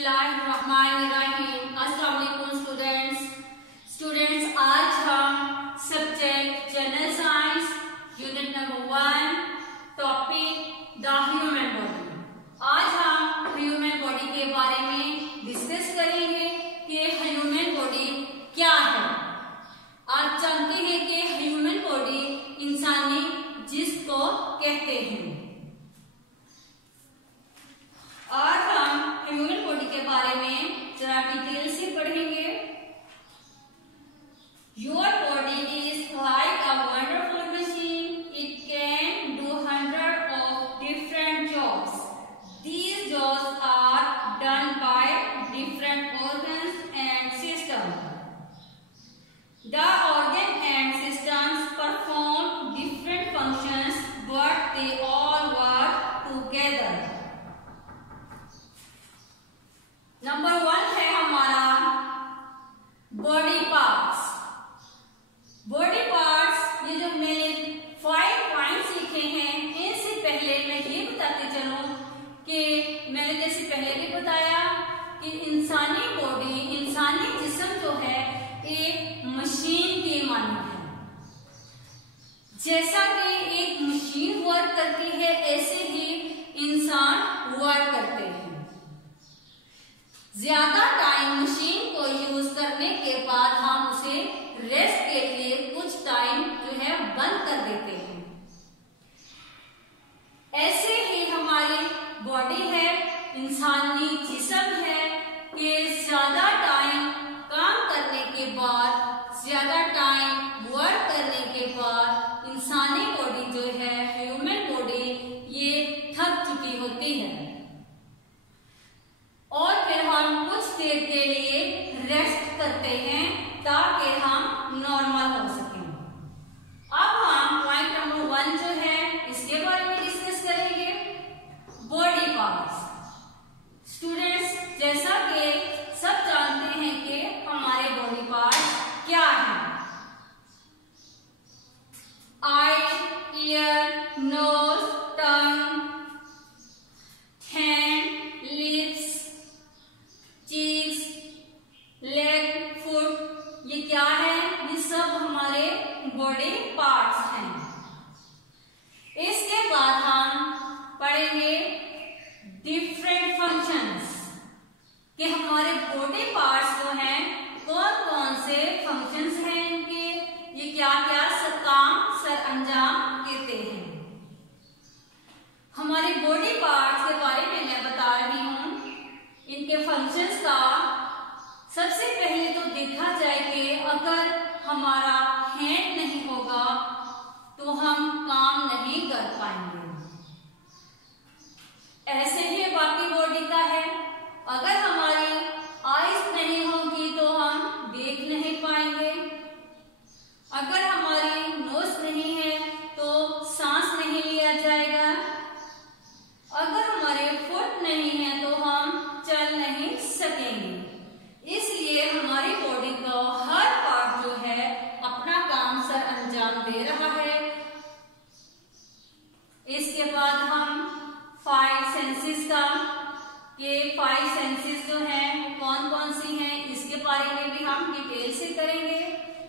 बिस्मिल्लाहिर्रहमानिर्रहीम। अस्सलाम वालेकुम स्टूडेंट्स, आज हम subject general science unit number 1 topic the human body. आज हम ह्यूमन बॉडी के बारे में डिस्कस करेंगे कि ह्यूमन बॉडी क्या है। आप जानते हैं कि ह्यूमन बॉडी इंसानी जिस्म को कहते हैं। आज हम ह्यूमन बॉडी के बारे में जरा डिटेल से पढ़ेंगे। Your body is like a wonderful machine. It can do 100 of different jobs. These jobs are done by different organs and systems. The organ and systems perform different functions, but they all work together. Number 1 है हमारा body parts. Body parts, ये जो मैंने 5 points लिखे हैं, इनसे पहले मैं ये बताते चलूं कि मैंने जैसे पहले भी बताया कि इंसानी बॉडी, इंसानी जिस्म जो है एक मशीन के मानव है। जैसा कि एक मशीन वर्क करती है, ऐसे ही इंसान वर्क करते हैं। ज्यादा टाइम मशीन को यूज करने के बाद हम उसे रेस्ट के लिए कुछ टाइम जो है बंद कर देते हैं। ऐसे ही हमारी बॉडी है, इंसानी जिस्म है कि ज्यादा टाइम काम करने के बाद, ज्यादा टाइम वर्क करने के बाद इंसानी बॉडी जो है, ह्यूमन बॉडी, ये थक चुकी होती है और फिर हम कुछ देर के लिए रेस्ट करते हैं ताकि हम नॉर्मल हो सकें। अब हम पॉइंट नंबर 1 जो है इसके बारे में डिस्कस करेंगे, बॉडी पार्ट्स। स्टूडेंट्स, जैसा कि सब जानते हैं कि हमारे बॉडी पार्ट्स क्या हैं। Eye, ear, nose, tongue, hand, lips, cheeks, leg, foot, ये क्या है? ये सब हमारे बॉडी पार्ट्स हैं। इसके बाद हम पढ़ेंगे डिफरेंट फंक्शंस कि हमारे बॉडी पार्ट्स जो हैं कौन कौन से फंक्शंस हैं इनके, ये क्या क्या काम सर अंजाम देते हैं। हमारे बॉडी पार्ट्स के बारे में मैं बता रही हूं, इनके फंक्शंस का। सबसे पहले तो देखा जाए कि अगर हमारा हैंड नहीं होगा तो हम काम नहीं कर पाएंगे। ऐसे ही बाकी बॉडी का है, अगर हमारी आईज नहीं होगी तो हम देख नहीं पाएंगे। अगर हमारी नोज नहीं है तो सांस नहीं लिया जाएगा। अगर हमारे फुट नहीं है तो हम चल नहीं सकेंगे। इसलिए हमारी बॉडी का हर पार्ट जो है अपना काम सर अंजाम दे रहा है। इसके बाद हम 5 सेंसेस का, ये 5 सेंसेस जो हैं कौन कौन सी हैं, इसके बारे में भी हम डिटेल से करेंगे।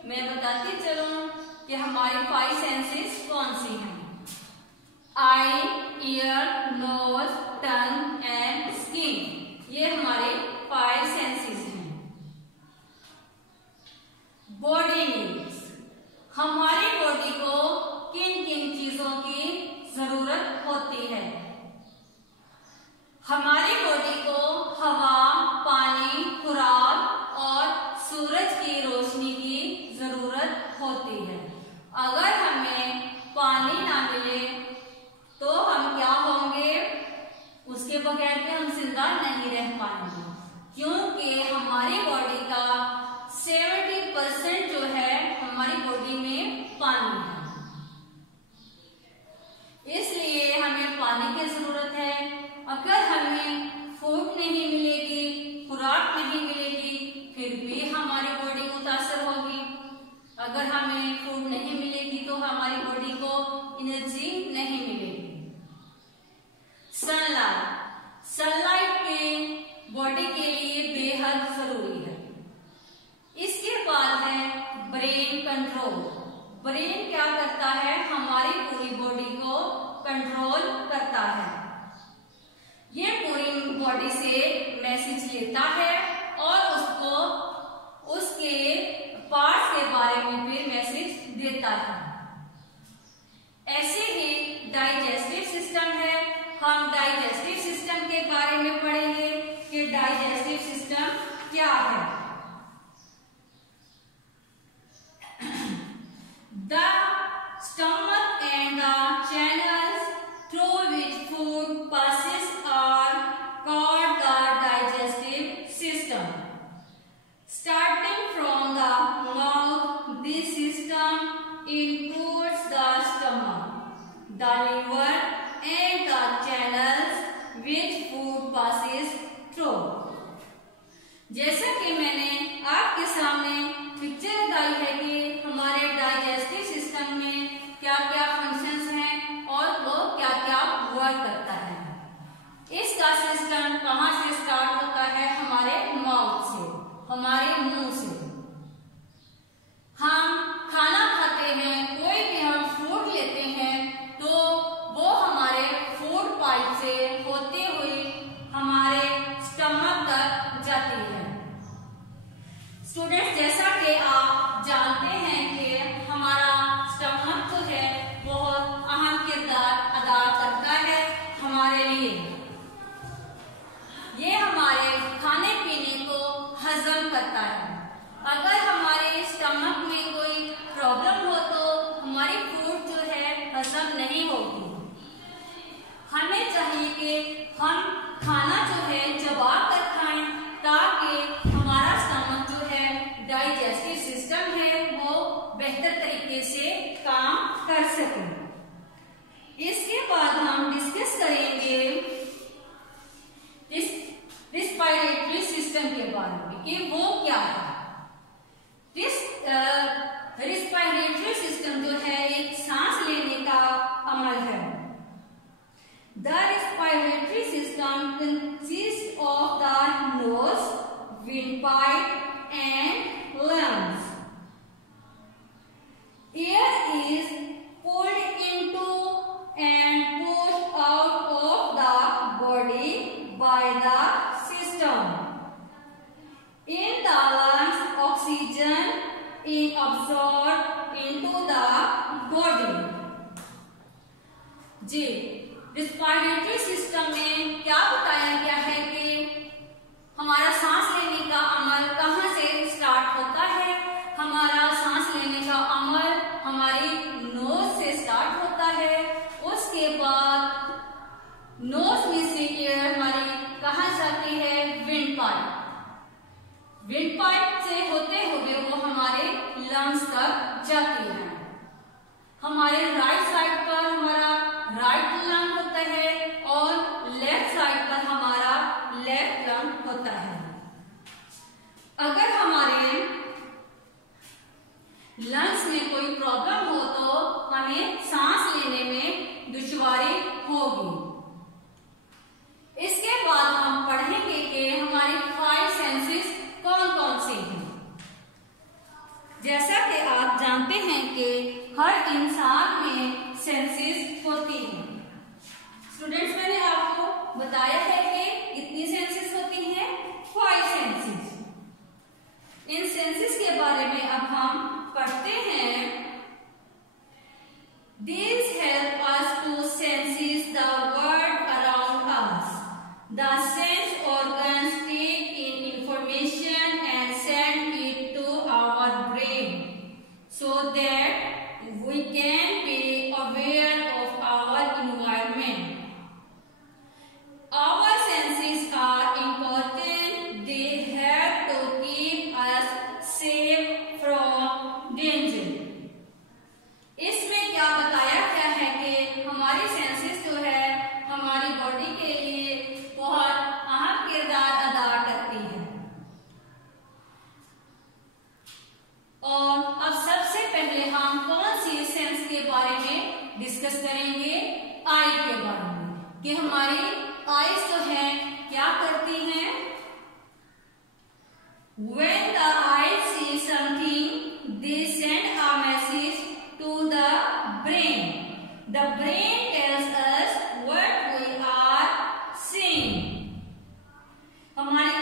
मैं बताती चलूं कि हमारी 5 सेंसेस कौन सी हैं। Eye, ear, nose, tongue and skin, ये हमारे 5 सेंसेस हैं। बॉडी नीड्स, हमारी बॉडी को किन किन चीजों की जरूरत होती है। हमारी बॉडी को हवा, पानी, खुराक और सूरज की रोशनी की जरूरत होती है। अगर हमें पानी ना मिले तो हम क्या होंगे? उसके बगैर में हम जिंदा नहीं रह पाएंगे, क्योंकि हमारी बॉडी का 70% जो है हमारी बॉडी में पानी है। इसलिए हमें पानी की जरूरत है। अगर हमें फूड नहीं मिलेगी, खुराक नहीं मिलेगी, फिर भी हमारी बॉडी मुतासर होगी। अगर हमें फूड नहीं मिलेगी तो हमारी बॉडी को एनर्जी नहीं मिलेगी। सनलाइट, सनलाइट के बॉडी के लेता है और उसको उसके पार्ट्स के बारे में फिर मैसेज देता है। ऐसे ही डाइजेस्टिव सिस्टम है। हम डाइजेस्टिव सिस्टम के बारे में पढ़ेंगे कि डाइजेस्टिव सिस्टम क्या है। The stomach and the channels through which food passes are called the digestive system. Starting from the mouth, this system includes the stomach, the liver, and the channels which food passes through. जैसा कि मैंने आपके सामने picture लगाई है कि हमारे digestive system में क्या क्या फंक्शंस हैं और वो क्या क्या वर्क करता है। इसका सिस्टम कहाँ से स्टार्ट होता है? हमारे माउथ से, हमारे मुंह से। हम खाना खाते हैं, कोई भी हम फूड लेते हैं तो वो हमारे फूड पाइप से होते हुए हमारे स्टमक तक जाती है। स्टूडेंट्स, जैसा कि आप जानते हैं कि हमारा स्टमक जो है बहुत अहम किरदार अदा करता है हमारे लिए। ये हमारे खाने पीने को हजम करता है। अगर हमारे स्टमक में कोई प्रॉब्लम हो तो हमारी फूड जो है हजम नहीं होगी। हमें चाहिए कि हम खाना जो है चबा कर खाएं ताकि हमारा स्टमक जो है डाइजेस्टिव सिस्टम है वो बेहतर तरीके से काम कर सके। इसके बाद हम डिस्कस करेंगे रिस्पायरेटरी सिस्टम के बारे में कि वो क्या है। रिस्पायरेटरी सिस्टम जो है एक सांस लेने का अमल है। The respiratory system consists of the nose, windpipe and lungs. Air is pulled into and pushed out of the body by the system. In the lungs, oxygen is absorbed into the body. जी, respiratory system में क्या बताया गया है कि हमारा सांस लेने का अमल कहाँ से स्टार्ट होता है? हमारा सांस लेने का अमल हमारी नोज से स्टार्ट होता है। उसके बाद नोज में से एयर हमारी कहाँ जाती है? Wind pipe. विंड पाइप से होते हुए वो हमारे लंग्स तक जाती है। हमारे राइट साइड पर हमारा राइट लंग होता है और लेफ्ट साइड पर हमारा लेफ्ट लंग होता है। अगर हमारे लंग्स में कोई प्रॉब्लम हो तो हमें सांस लेने में दुश्वारी होगी। इसके बाद हम पढ़ेंगे कि हमारे 5 सेंसेस कौन कौन से हैं। जैसा कि आप जानते हैं कि हर इंसान में सेंसेस होती हैं। स्टूडेंट्स, मैंने आपको बताया है कि कितनी सेंसेस होती हैं? 5 सेंसेस। इन सेंसेस के बारे में अब हम पढ़ते हैं। These help us to sense the world around us. The sense organs take in information and send it to our brain so that we can be aware of our environment. Our senses are important. They help to keep us safe from danger. इसमें क्या बताया गया है कि हमारी senses जो है हमारी बॉडी के लिए बहुत अहम किरदार अदा करती है। और अब सबसे पहले हम कौन सी सेंस के बारे में डिस्कस करेंगे? आई के बारे में, कि हमारी आईज जो है क्या करती हैं? When the eyes see something, they send a message to the brain. The brain tells us what we are seeing. हमारी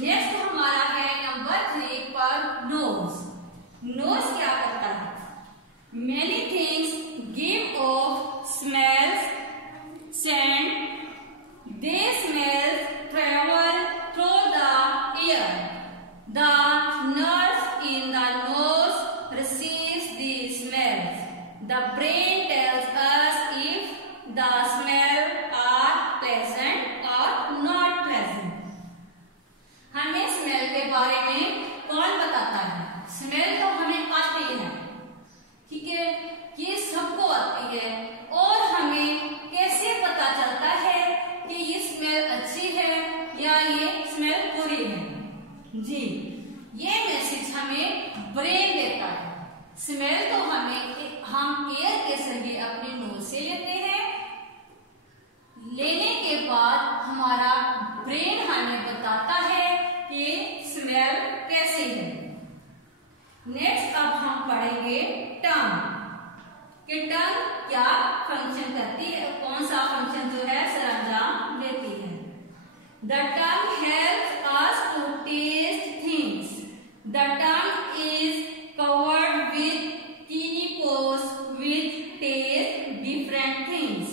नेक्स्ट हमारा है नंबर 3 पर नोज। नोज क्या करता है? Many things give off smells, scent. They smell travel through the air. The nerve in the nose receives the smells. The brain tells us if the smell are pleasant or not pleasant. हमें smell के बारे में कौन बताता है? Smell तो हमें आती है, ठीक है, ये सबको आती है। और हमें कैसे पता चलता है कि ये स्मेल अच्छी है या ये स्मेल बुरी है? जी, ये मैसेज हमें ब्रेन देता है। स्मेल तो हम एयर के जरिए अपने नोज से लेते हैं। लेने के बाद हमारा ब्रेन हमें बताता है कि स्मेल कैसी है। नेक्स्ट अब हम पढ़ेंगे टंग कि टंग क्या फंक्शन करती है, कौन सा फंक्शन जो है सरंजाम देती है। The tongue helps us to taste things. The tongue is covered with tiny pores which taste different things.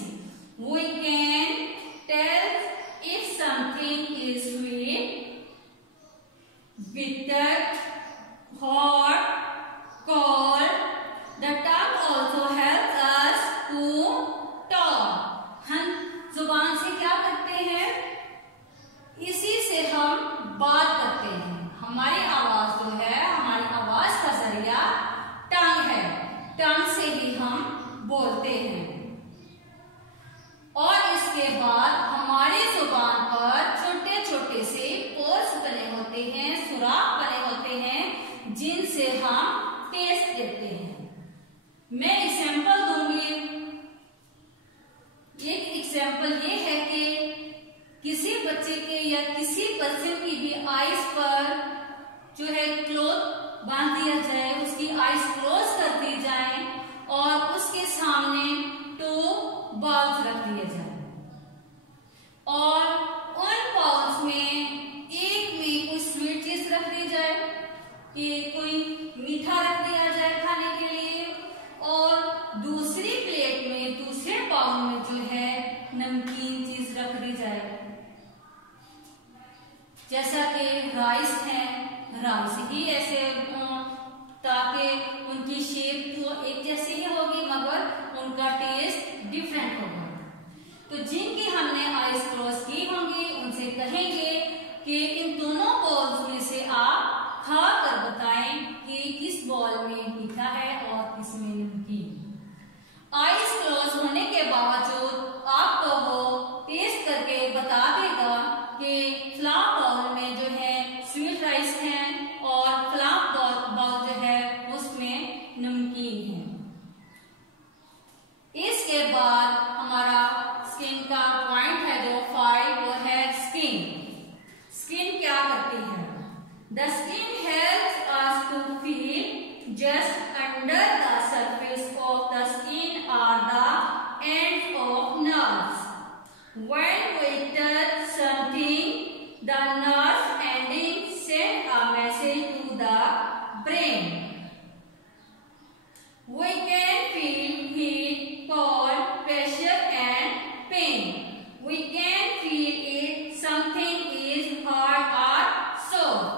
We can tell if something is sweet, bitter, hot, cold. The tongue also helps us to talk. हम जुबान से क्या करते हैं? इसी से हम बात करते हैं। हमारी आवाज जो है, हमारी आवाज का जरिया टंग है। टंग से ही हम बोलते हैं। और इसके बाद हमारी जुबान पर छोटे छोटे से पोर्स बने होते हैं, सुराख बने होते हैं, जिनसे हम टेस्ट लेते हैं। मैं एग्जाम्पल दूंगी। एक एग्जाम्पल ये है कि किसी बच्चे के या किसी पर्सन की भी आईज पर जो है क्लॉथ बांध दिया जाए, उसकी आईज क्लोज कर दी जाए और उसके सामने 2 बॉल्स रख दिए जाए और उन बॉल्स में एक में कोई स्वीट चीज रख दी जाए, कि कोई मीठा रख दिया जाए खाने के लिए, और दूसरी प्लेट में, दूसरे बाउल में जो है नमकीन चीज रख दी जाए, जैसा कि राइस है, राइस ही ऐसे, ताकि उनकी शेप तो एक जैसी ही होगी मगर उनका टेस्ट डिफरेंट होगा। तो जिनकी हमने आईज क्लोज की होंगी उनसे कहेंगे कि इन दोनों बॉल्स में से आप खा कर बताएं कि किस बॉल में मीठा है और किस में नमकीन। आईज क्लोज होने के बावजूद आपको वो टेस्ट करके बता देगा कि फ्लावर बाउल में जो है स्वीट राइस है और फ्लावर बाउल जो है उसमें नमकीन है। इसके बाद हमारा स्किन का पॉइंट है जो 5, वो है स्किन। स्किन क्या करती है? The skin helps us to feel just under the surface of the skin are the ends of nerves. When we touch something, the nerve ending send a message to the brain. We can feel heat, cold, pressure and pain. We can feel it something is hard or soft.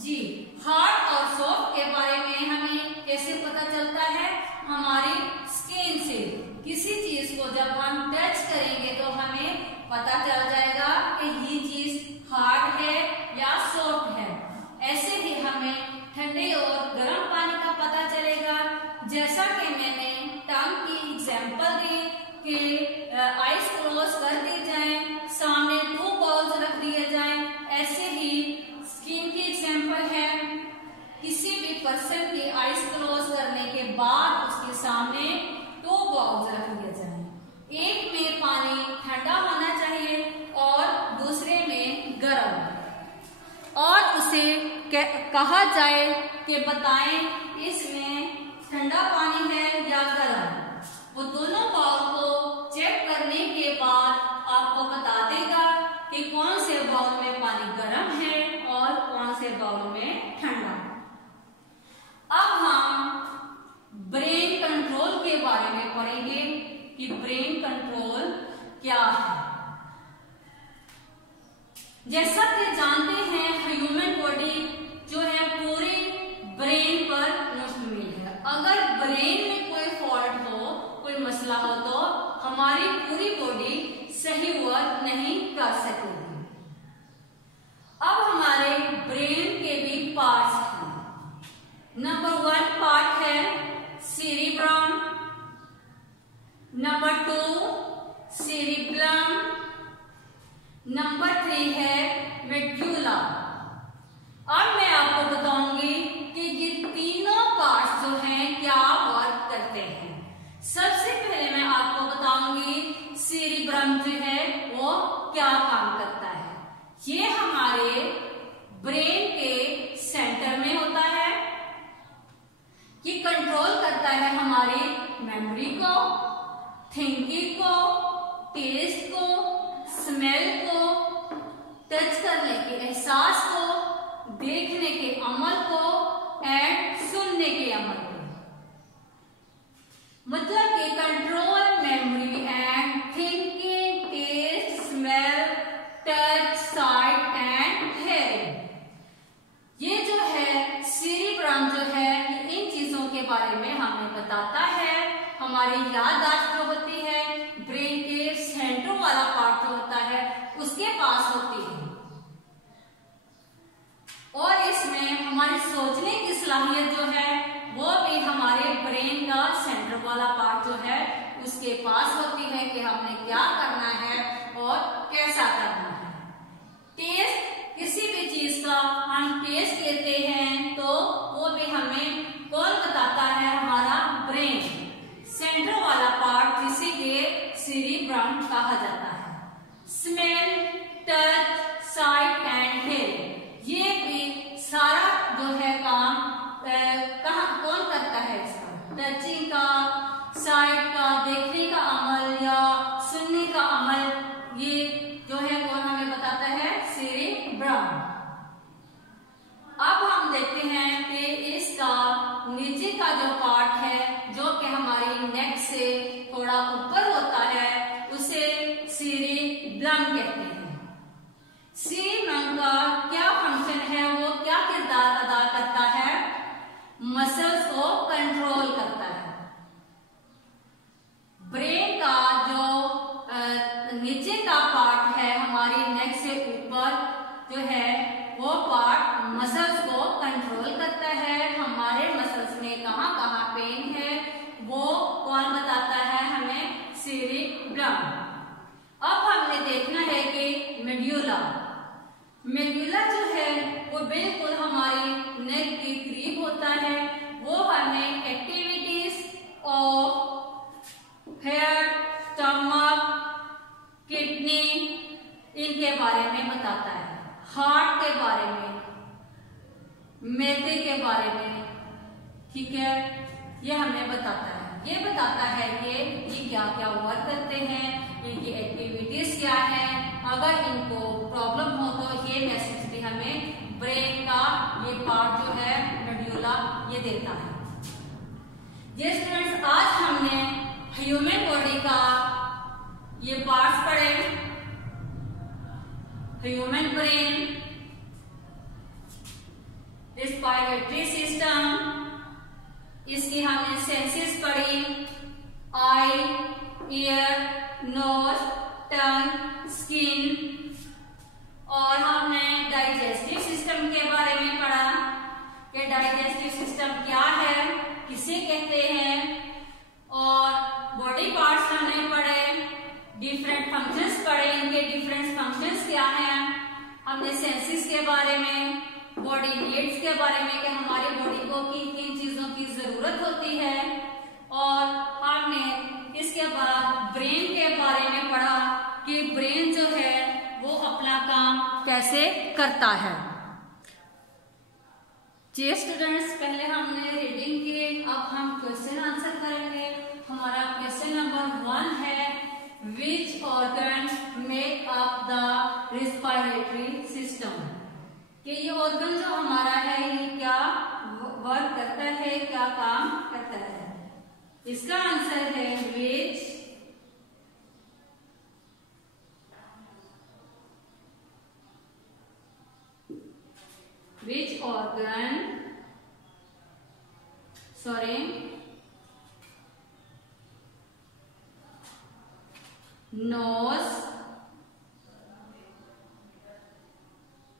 जी, hard और soft के बारे में हमें कैसे पता चलता है? हमारी स्किन से। किसी चीज को जब हम टच करेंगे तो हमें पता चल जाएगा कि ये चीज हार्ड है या सॉफ्ट है। ऐसे ही हमें ठंडे और गर्म पानी का पता चलेगा। जैसा कि मैंने टंग की एग्जांपल दी कि आईज क्लोज कर दी जाए, सामने 2 बॉल्स रख दिए जाए, ऐसे ही स्किन की एग्जांपल है। किसी भी पर्सन की आईज क्लोज करने के बाद उसके सामने 2 बॉल्स रख दिए जाए। एक में पानी ठंडा होना चाहिए और दूसरे में गर्म, और उसे कहा जाए कि बताएं इसमें ठंडा पानी है या गर्म। वो दोनों बॉल को चेक करने के बाद आपको बता देगा कि कौन से बॉल में पानी गर्म है और जैसा कि जानते हैं ह्यूमन बॉडी जो है पूरे ब्रेन पर मुश्तमिल है। अगर ब्रेन में कोई फॉल्ट हो, कोई मसला हो तो हमारी पूरी बॉडी सही वर्क नहीं कर सकेगी। अब हमारे ब्रेन के भी पार्ट्स हैं। नंबर 1 पार्ट है सेरिब्रम, नंबर 2 सेरिबेलम, नंबर 3 है मेडुला। अब मैं आपको बताऊंगी कि ये तीनों पार्ट्स जो हैं क्या वर्क करते हैं। सबसे पहले मैं आपको बताऊंगी सेरिब्रम जो है वो क्या काम करता है। ये हमारे ब्रेन के सेंटर में होता है। ये कंट्रोल करता है हमारी मेमोरी को, थिंकिंग को, टेस्ट को, स्मेल को, टच करने के एहसास को, देखने के अमल को एंड सुनने के अमल को। मतलब कि control memory and thinking, taste, smell, touch, sight and hearing. ये जो है सेरिब्रम जो है इन चीजों के बारे में हमें बताता है। हमारी याददाश्त जो होती है ब्रेन के सेंटर वाला पार्ट जो होता है उसके पास होती है, और इसमें हमारी सोचने की सलाहियत जो है वो भी हमारे ब्रेन का सेंटर वाला पार्ट जो है उसके पास होती है कि हमने क्या करना है और कैसा करना है। टेस्ट, किसी भी चीज का हम टेस्ट लेते हैं तो वो भी हमें कौन बताता है? हमारा ब्रेन सेंटर वाला पार्ट जिसे कि सेरिब्रम कहा जाता है। Smell, touch, sight and hearing, ये भी सारा जो है काम कहाँ कौन करता है? इसका टचिंग का, साइट का, देखने का अमल या सुनने का अमल, ये जो है कौन हमें बताता है? सेरिब्रम। अब हम देखते हैं कि इसका नीचे का जो पार्ट है जो कि हमारी नेक से थोड़ा ऊपर होता है उसे सेरिबेलम कहते हैं। सेरिबेलम का क्या फंक्शन है, वो क्या किरदार अदा करता है? मसल्स को कंट्रोल करता है। ब्रेन का जो नीचे का पार्ट है हमारी नेक से ऊपर जो है वो पार्ट मसल्स को कंट्रोल करता है। हमारे मसल्स में कहाँ कहाँ पेन है वो कौन बताता है हमें? सेरिबेलम। अब हमने देखना है कि मेडुला। मेडुला जो है वो बिल्कुल हमारी नेक के करीब होता है। वो हमें activities of hair, stomach, kidney इनके बारे में बताता है। हार्ट के बारे में, मैदे के बारे में, ठीक है, ये हमें बताता है। ये बताता है कि ये क्या क्या वर्क करते हैं, इनकी एक्टिविटीज क्या है। अगर इनको प्रॉब्लम हो तो ये मैसेज भी हमें ब्रेन का ये पार्ट जो है मेडुला ये देता है। ये स्टूडेंट्स आज हमने ह्यूमन बॉडी का ये पार्ट्स पढ़े। ह्यूमन ब्रेन, रेस्पिरेटरी सिस्टम, इसकी हमने सेंसेस पढ़ी, आई, ईयर, नोज, टंग, स्किन, और हमने डाइजेस्टिव सिस्टम के बारे में पढ़ा कि डाइजेस्टिव सिस्टम क्या है, किसे कहते हैं, और बॉडी पार्ट्स हमने पढ़े, डिफरेंट फंक्शंस पढ़े, इनके डिफरेंट फंक्शंस क्या हैं। हमने सेंसेस के बारे में, बॉडी नीड्स के बारे में कि हमारी बॉडी को किन किन चीजों की जरूरत होती है, और हमने इसके बाद ब्रेन के बारे में पढ़ा कि ब्रेन जो है वो अपना काम कैसे करता है। जी स्टूडेंट्स, पहले हमने रीडिंग की, अब हम क्वेश्चन आंसर करेंगे। हमारा क्वेश्चन नंबर 1 है, which organ make up the respiratory system, कि ये ऑर्गन जो हमारा है ये क्या वर्क करता है, क्या काम करता है। इसका आंसर है विच Which organ, sorry, knows,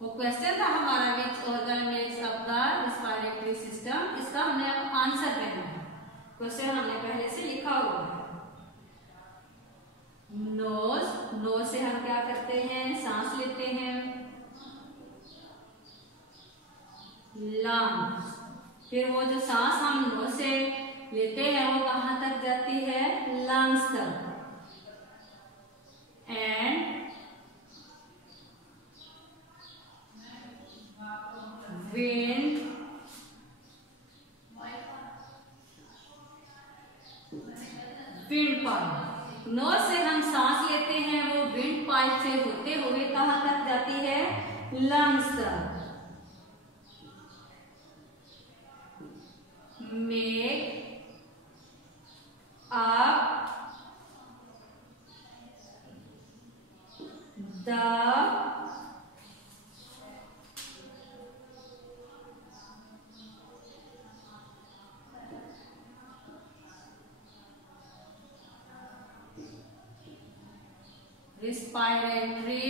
वो क्वेश्चन था हमारा which organ makes up the respiratory system, इसका हमने अब आंसर करना है। क्वेश्चन हमने पहले से लिखा हुआ है। नोज, नोज से हम क्या करते हैं, सांस लेते हैं। लंग्स, फिर वो जो सांस हम नोज से लेते हैं वो कहां तक जाती है, लंग्स तक। And wind, windpipe, nose से हम सांस लेते हैं, वो विंड पाइप से होते हुए कहां तक जाती है, लंग्स तक। Make up the respiratory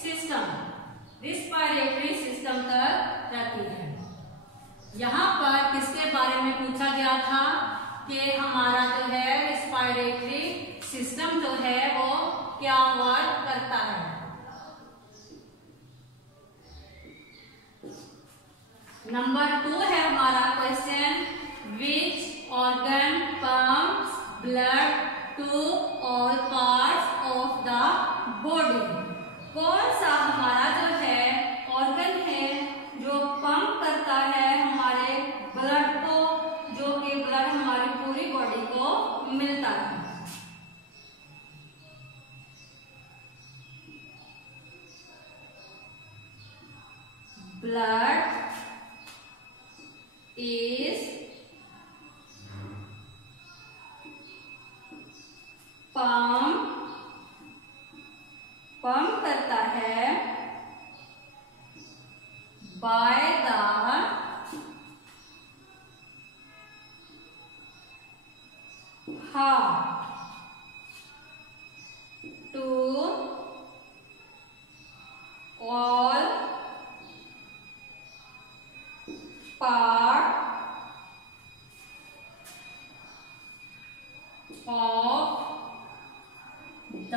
system, respiratory system तक रहती है। यहाँ पर किसके बारे में पूछा गया था कि हमारा जो है रिस्पायरेटरी सिस्टम जो है वो क्या वर्क करता है। नंबर 2 है हमारा question, which organ pumps blood to all parts of the body। कौन सा हमारा जो है ऑर्गन है जो पंप करता है हमारे ब्लड को, जो कि ब्लड हमारी पूरी बॉडी को मिलता है। ब्लड इज पंप करता है by the heart to all part of the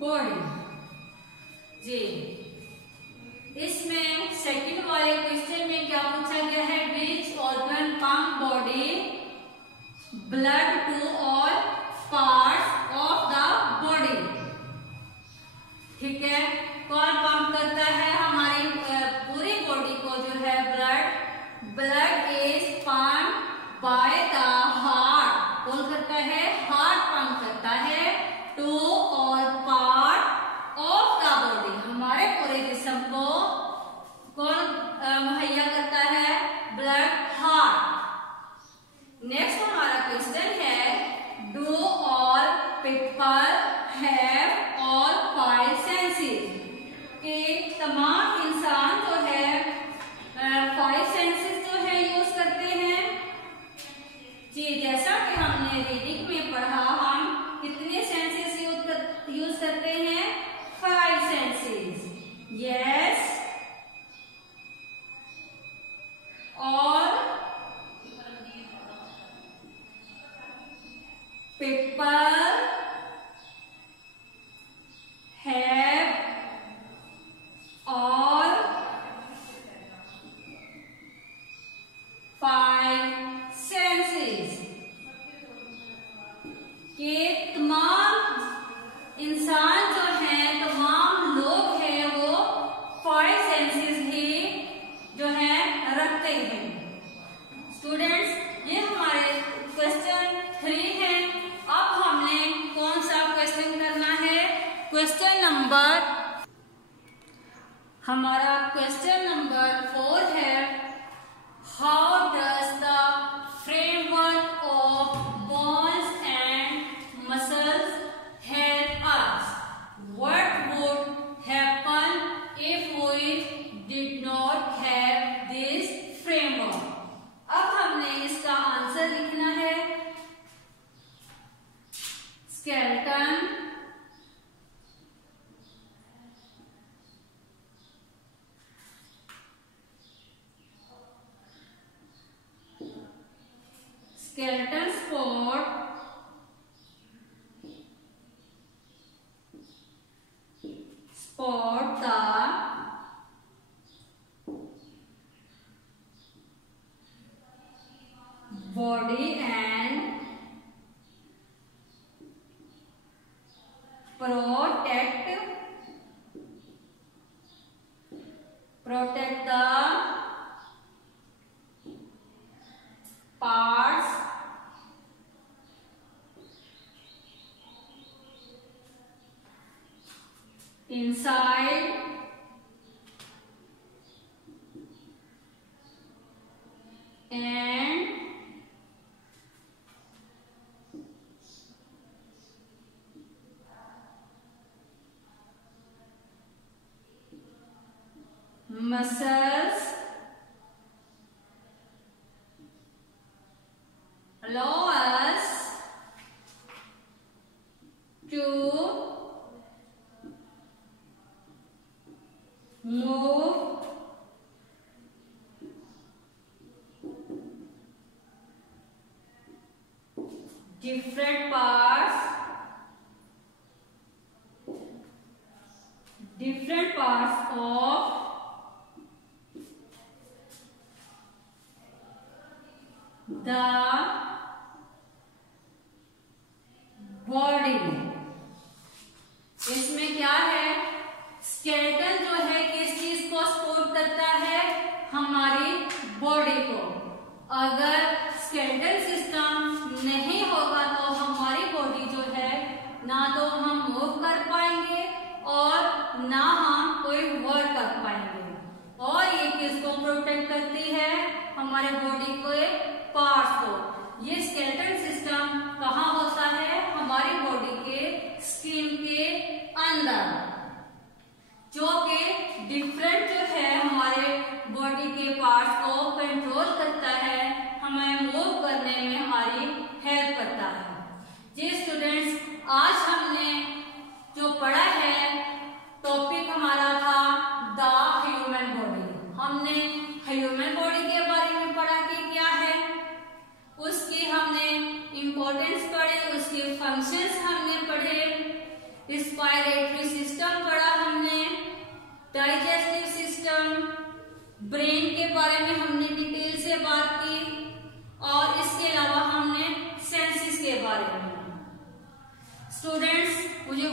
body. जी, इसमें सेकंड वाले क्वेश्चन में क्या पूछा गया है, which organ pump body blood to all parts of the body. ठीक है, कौन पंप करता है हमारी पूरी बॉडी को जो है blood, blood is pump by the heart. कौन करता है, हार्ट पंप करता है to all part of the body, हमारे पूरे जिस्म को कौन मुहैया करता है, ब्लड, हार्ट। नेक्स्ट हमारा क्वेश्चन है, do all people have all 5 senses. कि तमाम इंसान जो है 5 सेंसेस जो है यूज करते हैं। जी, जैसा कि हमने रीडिंग में पढ़ा, हम कितने सेंसेस यूज करते हैं, 5 सेंसेस। यस, और people have all 5 senses। के तमाम इंसान जो हैं, तमाम लोग हैं, वो 5 सेंसेस ही जो है रखते हैं। स्टूडेंट्स, ये हमारे क्वेश्चन 3 है। अब हमने कौन सा क्वेश्चन करना है, क्वेश्चन नंबर, हमारा क्वेश्चन नंबर 4 है, how does the framework of bones and inside and muscles allow us to move different parts of the body. इसमें क्या है, स्केलेटन जो है किस चीज को सपोर्ट करता है, हमारी बॉडी को। अगर स्केलेटल सिस्टम नहीं होगा तो हमारी बॉडी जो है ना तो हम मूव कर पाएंगे और ना हम कोई वर्क कर पाएंगे। और ये किसको प्रोटेक्ट करती है, हमारे बॉडी के पार्ट्स को। ये स्केलेटल सिस्टम कहाँ होता है, हमारी बॉडी के स्किन के अंदर, जो कि डिफरेंट जो है हमारे बॉडी के पार्ट्स को कंट्रोल करता है, हमें मूव करने में हमारी हेल्प करता है। जी स्टूडेंट्स, आज हमने जो पढ़ा है टॉपिक हमारा था द ह्यूमन बॉडी। हमने ह्यूमन बॉडी के बारे में पढ़ा कि क्या है, उसकी हमने इम्पोर्टेंस पढ़े, उसके फंक्शंस हमने पढ़े, रिस्पायरेटरी सिस्टम पढ़ा हमने, डाइजेस्टिव सिस्टम, ब्रेन के बारे में हमने डिटेल से बात की, और इसके अलावा हमने सेंसेस के बारे में। स्टूडेंट्स, मुझे